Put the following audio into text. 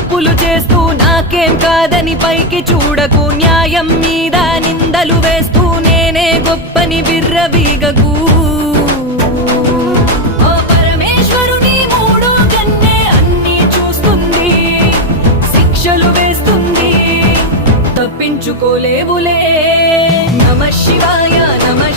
తప్పులు చేస్తూ నాకేం కాదని పైకి చూడకు, న్యాయం మీద నిందలు వేస్తూ నేనే గొప్పని విర్రవీగకు. ఓ పరమేశ్వరుని మూడు కన్నే అన్నీ చూస్తుంది, శిక్షలు వేస్తుంది, తప్పించుకోలేవులే. నమః శివాయ నమః